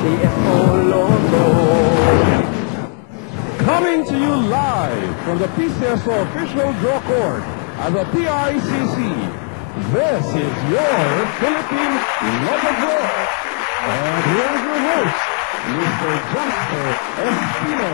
PCSO Lotto. Coming to you live from the PCSO official draw court at the PICC. This is your Philippine Lotto Draw. And here's your host, Mr. Jasper Espino.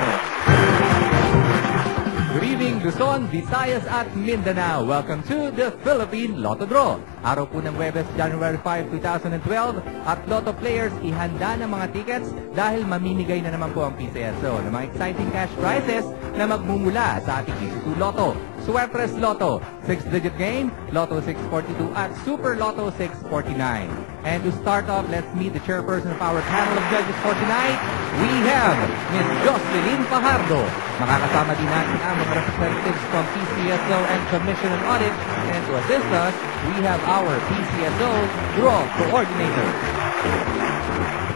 Good evening, Luzon, Visayas at Mindanao. Welcome to the Philippine Lotto Draw. Araw po ng Huwebes, January 5, 2012. At Lotto players, ihanda ng mga tickets dahil mamimigay na naman po ang PCSO ng mga exciting cash prizes na magmumula sa ating PCSO Lotto. Suertres Lotto, 6-digit game, Lotto 642 at Super Lotto 649. And to start off, let's meet the chairperson of our panel of judges for tonight. We have Ms. Jocelyn Fajardo. Makakasama din natin ang mga representatives from PCSO and Commission on Audit. And to assist us, we have our PCSO Draw Coordinator.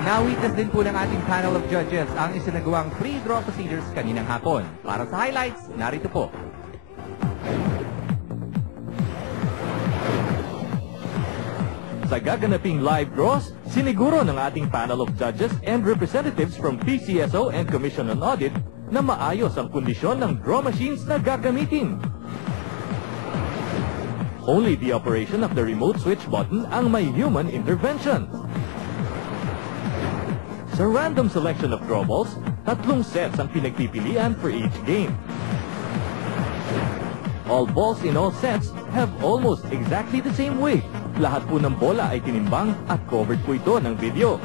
Na-witness din po ng ating panel of judges ang isinagawang pre-draw procedures kaninang hapon. Para sa highlights, narito po. Sa gaganaping live draws, siniguro ng ating panel of judges and representatives from PCSO and Commission on Audit na maayos ang kondisyon ng draw machines na gagamitin. Only the operation of the remote switch button ang may human intervention. Sa random selection of draw balls, 3 sets ang pinagpipilian for each game. All balls in all sets have almost exactly the same weight. Lahat po ng bola ay tinimbang at covered po ito ng video.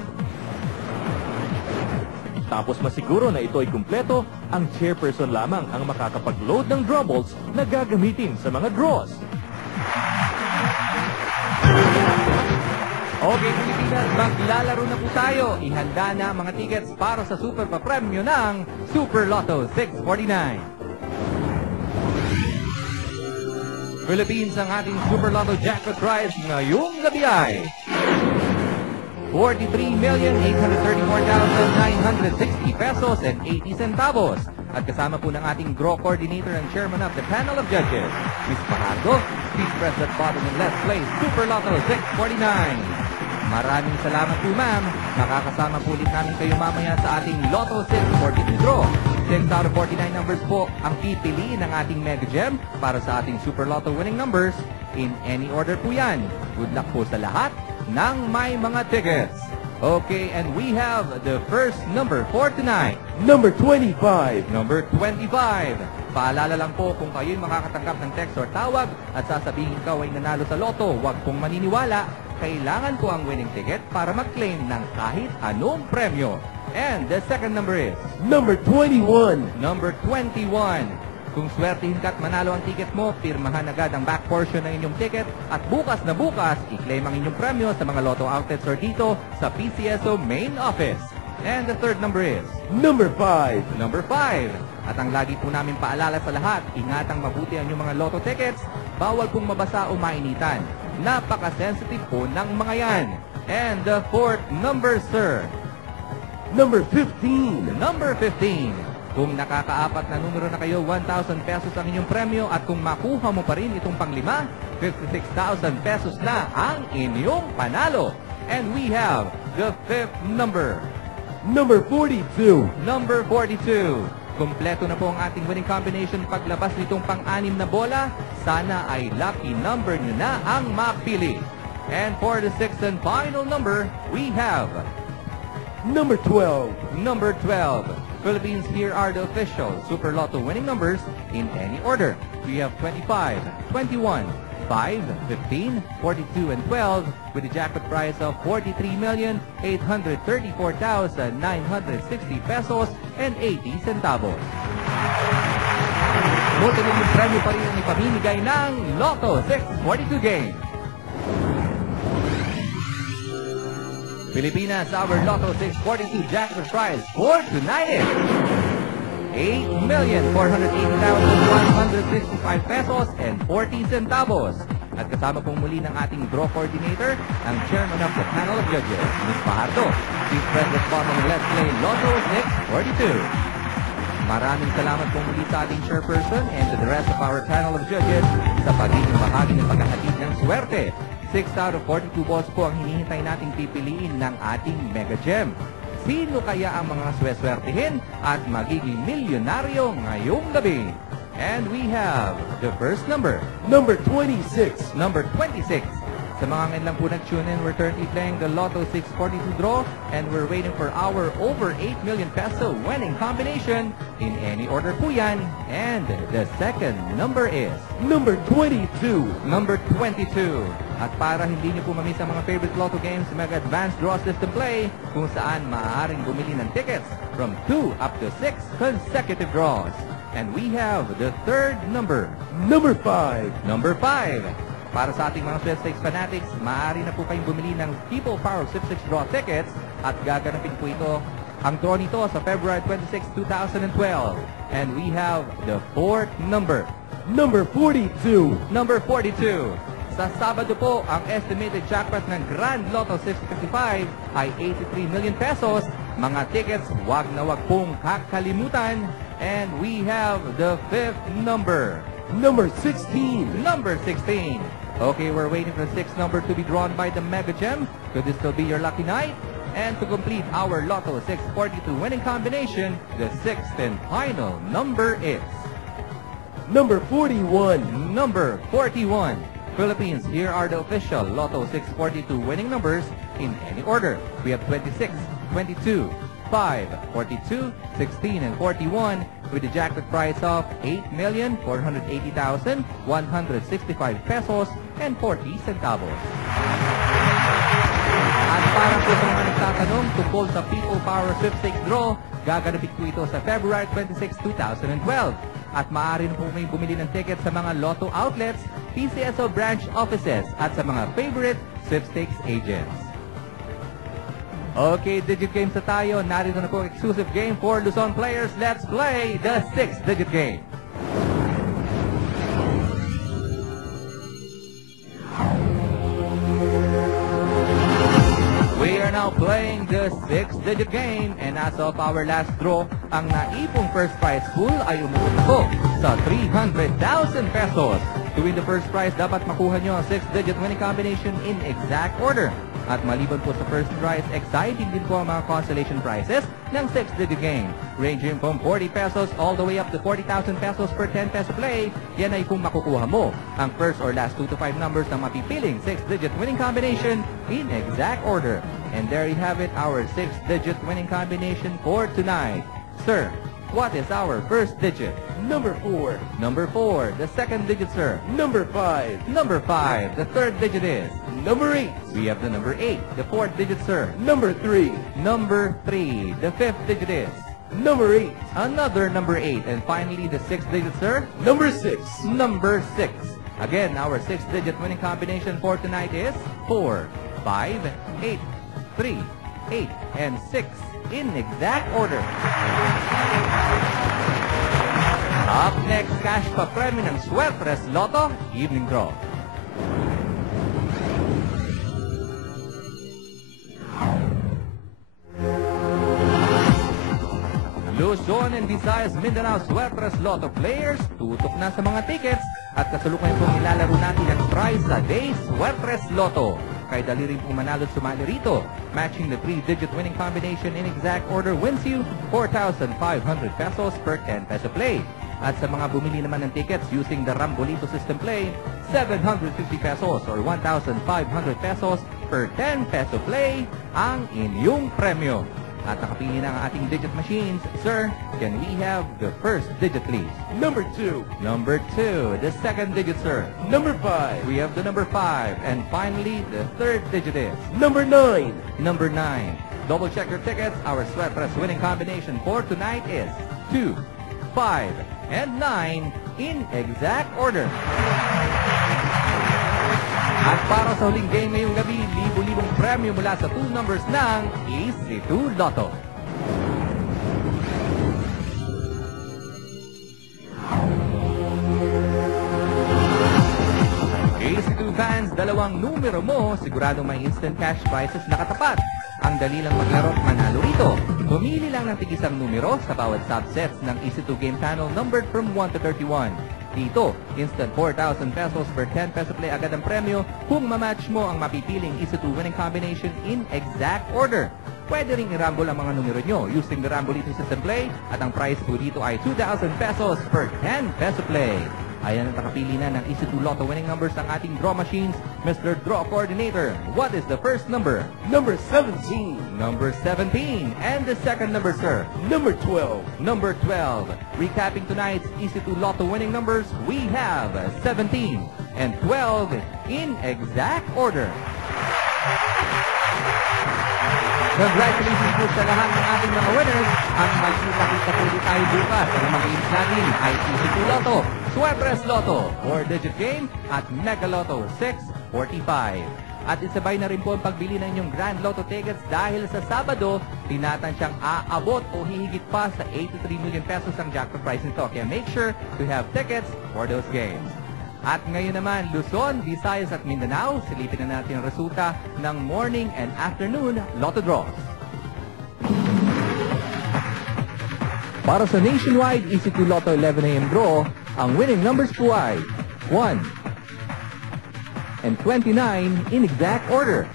Tapos masiguro na ito ay kumpleto, ang chairperson lamang ang makakapag-load ng draw balls na gagamitin sa mga draws. Okay, Pilipinas, maglalaro na po tayo. Ihanda na mga tickets para sa super papremyo ng Super Lotto 649. Philippines, ang ating Super Lotto Jackpot prize ngayong gabi ay 43,834,960 pesos and 80 centavos. At kasama po ng ating draw coordinator and chairman of the panel of judges, Ms. Fajardo. Please press that button and let's play Super Lotto 649. Maraming salamat po, ma'am. Makakasama po ulit namin kayo mamaya sa ating Lotto 642 draw. 6 out of 49 numbers po ang pipiliin ng ating Mega Gem para sa ating Super Lotto winning numbers. In any order po yan. Good luck po sa lahat ng may mga tickets. Okay, and we have the first number for tonight. Number 25. Number 25. Paalala lang po, kung kayo'y makakatanggap ng text or tawag at sasabihin ikaw ay nanalo sa Lotto, huwag pong maniniwala. Kailangan po ang winning ticket para mag-claim ng kahit anong premyo. And the second number is Number 21. Number 21. Kung swertihin ka at manalo ang ticket mo, pirmahan agad ang back portion ng inyong ticket at bukas na bukas, i-claim ang inyong premyo sa mga Lotto outlets or dito sa PCSO main office. And the third number is Number 5. Number 5. At ang lagi po namin paalala sa lahat, ingatang mabuti ang inyong mga Lotto tickets, bawal pong mabasa o mainitan. Napaka-sensitive po ng mga yan. And the fourth number, sir. Number 15. Number 15. Kung nakakaapat na numero na kayo, 1,000 pesos ang inyong premyo at kung makuha mo pa rin itong panglima, 56,000 pesos na ang inyong panalo. And we have the fifth number. Number 42. Number 42. Kompleto na po ang ating winning combination paglabas nitong pang-anim na bola. Sana ay lucky number nyo na ang mapili. And for the sixth and final number, we have Number 12. Number 12. Philippines, here are the official Super Lotto winning numbers in any order. We have 25, 21, 5, 15, 42, and 12 with a jackpot prize of 43,834,960 pesos and 80 centavos. Multi-million premyo pa rin ang ipamimigay ng Lotto 642 game. Pilipinas, our Lotto 642 jackpot prize for tonight is 8,480,165 pesos and 40 centavos. At kasama pong muli ng ating draw coordinator, ang chairman of the panel of judges, Ms. Fajardo. Please press the button and let's play Lotto 642. Maraming salamat pong muli sa ating chairperson and to the rest of our panel of judges sa pagiging bahagi ng paghahatid ng swerte. 6 out of 42 balls po ang hinihintay nating pipiliin ng ating Mega Gem. Sino kaya ang mga sweswertihin at magiging milyonaryo ngayong gabi? And we have the first number. Number 26. Number 26. Sa mga ngayon lang po nag-tune in, we're currently playing the Lotto 642 draw and we're waiting for our over 8 million peso winning combination in any order po yan. And the second number is Number 22. number 22. At para hindi niyo po mamiss ang mga favorite Lotto games, Mega Advanced Draw System Play kung saan maaaring bumili ng tickets from 2 up to 6 consecutive draws. And we have the third number. Number 5. Number 5. Para sa ating mga sweepstakes fanatics, maaari na po kayong bumili ng People Power Sweepstakes Draw tickets at gaganapin po ito. Ang draw nito sa February 26, 2012. And we have the fourth number. Number 42. Number 42. Sa Sabado po, ang estimated jackpot ng Grand Lotto 655 ay 83 million pesos. Mga tickets, wag na wag pong kakalimutan. And we have the fifth number. Number 16. Number 16. Okay, we're waiting for the sixth number to be drawn by the Mega Gem. Could this still be your lucky night? And to complete our Lotto 642 winning combination, the sixth and final number is Number 41. number 41. Philippines, here are the official Lotto 642 winning numbers in any order. We have 26, 22, 5, 42, 16, and 41 with a jackpot price of 8,480,165 pesos and 40 centavos. At para po sa mga nagtatanong tungkol sa People Power Sweepstakes Draw, gaganapin po ito sa February 26, 2012. At maaari na po may bumili ng ticket sa mga Lotto outlets, PCSO branch offices at sa mga favorite sweepstakes agents. Okay, digit games na tayo. Narito na po ang exclusive game for Luzon players. Let's play the 6-digit game. We are now playing the 6-digit game. And as of our last draw, ang naipong first prize pool ay umuwi po sa 300,000 pesos. To win the first prize, dapat makuha nyo ang 6-digit winning combination in exact order. At maliban po sa first prize, exciting din po ang mga consolation prizes ng 6-digit game. Ranging from 40 pesos all the way up to 40,000 pesos per 10 peso play. Yan ay kung makukuha mo ang first or last 2 to 5 numbers ng mapipiling 6-digit winning combination in exact order. And there you have it, our 6-digit winning combination for tonight. Sir, what is our first digit? Number 4. Number 4. The second digit, sir. Number 5. Number 5. The third digit is? Number 8. We have the number 8. The fourth digit, sir. Number 3. Number 3. The fifth digit is? Number 8. Another number 8. And finally, the sixth digit, sir? Number 6. Number 6. Again, our 6-digit winning combination for tonight is 4, 5, 8, 3, 8, and 6 in exact order. Up next, cash pa premyo ng Suertres Lotto Evening Draw. Luzon and Visayas Mindanao Suertres Lotto players, tutok na sa mga tickets at kasalukuyan pong ilalaro natin ang prize sa Day Suertres Lotto. Kaya dali rin pong manalo sumali rito. Matching the 3-digit winning combination in exact order wins you 4,500 pesos per 10 peso play. At sa mga bumili naman ng tickets using the Rambolito system play, 750 pesos or 1,500 pesos per 10 peso play ang inyong premyo. At nakapili na ang ating digit machines. Sir, can we have the first digit, please? Number 2. Number 2. The second digit, sir. Number 5. We have the number 5. And finally, the third digit is? Number 9. Number 9. Double check your tickets. Our Suertres winning combination for tonight is 2, 5, and 9 in exact order. At para sa huling game ngayong gabi, libo-libong premyo mula sa 2 numbers ng EC2 Lotto. EC2 fans, dalawang numero mo, siguradong may instant cash prizes na katapat. Ang dali lang maglaro at manalo rito. Pumili lang ng tig-isang numero sa bawat subsets ng EC2 game panel numbered from 1 to 31. Dito, instant 4,000 pesos per 10 peso play agad ang premyo kung mamatch mo ang mapipiling isa-2 winning combination in exact order. Pwede ring i-rumble ang mga numero nyo using the Rumble Eating System Play at ang price po dito ay 2,000 pesos per 10 peso play. Ayan ang nakapili na ng isa-2 Lotto winning numbers ng ating draw machines, Mr. Draw Coordinator. What is the first number? Number 17. Number 17. And the second number, sir? Number 12. Number 12. Recapping tonight's isa-2 Lotto winning numbers, we have 17 and 12 in exact order. Congratulations po sa lahat ng ating mga winners. Ang magkita-kita po di tayo bukas. Ang mga games natin ay isa-2 Lotto, Sweatpress Lotto, 4-digit game, at Mega Lotto 645. At isabay na rin po ang pagbili ng inyong Grand Lotto tickets dahil sa Sabado, tinatansiyang aabot o hihigit pa sa 83 million pesos ang jackpot prize nito. Kaya make sure to have tickets for those games. At ngayon naman, Luzon, Visayas at Mindanao, silipin na natin ang resulta ng morning and afternoon Lotto draws. Para sa nationwide EC2 Lotto 11 AM draw, ang winning numbers po ay 1 and 29 in exact order.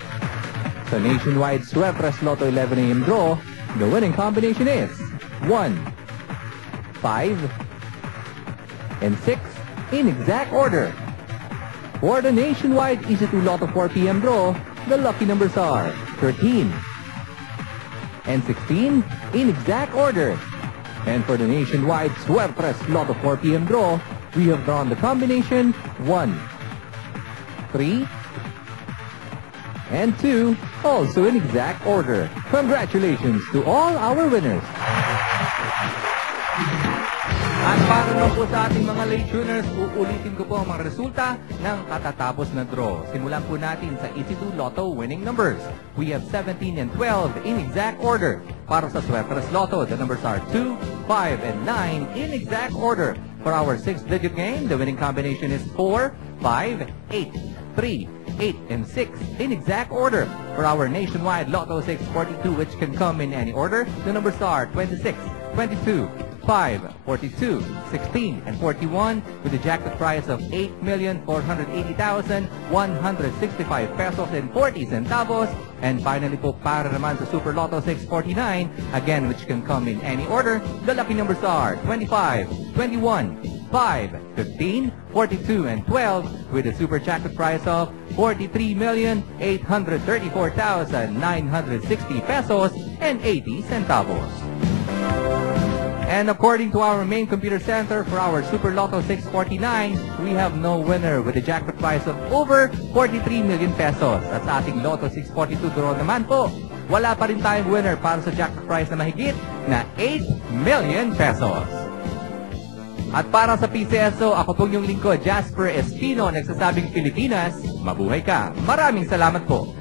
Sa nationwide Sweatpress Lotto 11 AM draw, the winning combination is 1, 5, and 6 in exact order. For the nationwide EC2 Lotto 4 PM draw, the lucky numbers are 13 and 16 in exact order. And for the nationwide Sweatpress Lotto 4 PM draw, we have drawn the combination 1, 3, and 2, also in exact order. Congratulations to all our winners. At para naman po sa ating mga late tuners, uulitin ko po ang mga resulta ng katatapos na draw. Simulan po natin sa EC2 Lotto winning numbers. We have 17 and 12 in exact order. Para sa Sweatpress Lotto, the numbers are 2, 5, and 9 in exact order. For our 6-digit game, the winning combination is 4, 5, 8, 3, 8, and 6 in exact order. For our nationwide Lotto 642, which can come in any order, the numbers are 26, 22, 5, 42, 16, and 41 with a jackpot prize of 8,480,165 pesos and 40 centavos. And finally po, para naman sa Super Lotto 649, again, which can come in any order, the lucky numbers are 25, 21, 5, 15, 42, and 12 with a super jackpot prize of 43,834,960 pesos and 80 centavos. And according to our main computer center for our Super Lotto 649, we have no winner with a jackpot prize of over 43 million pesos. At sa ating Lotto 642 draw naman po, wala pa rin tayong winner para sa jackpot prize na mahigit na 8 million pesos. At para sa PCSO, ako pong yung lingkod, Jasper Espino, nagsasabing Pilipinas, mabuhay ka. Maraming salamat po.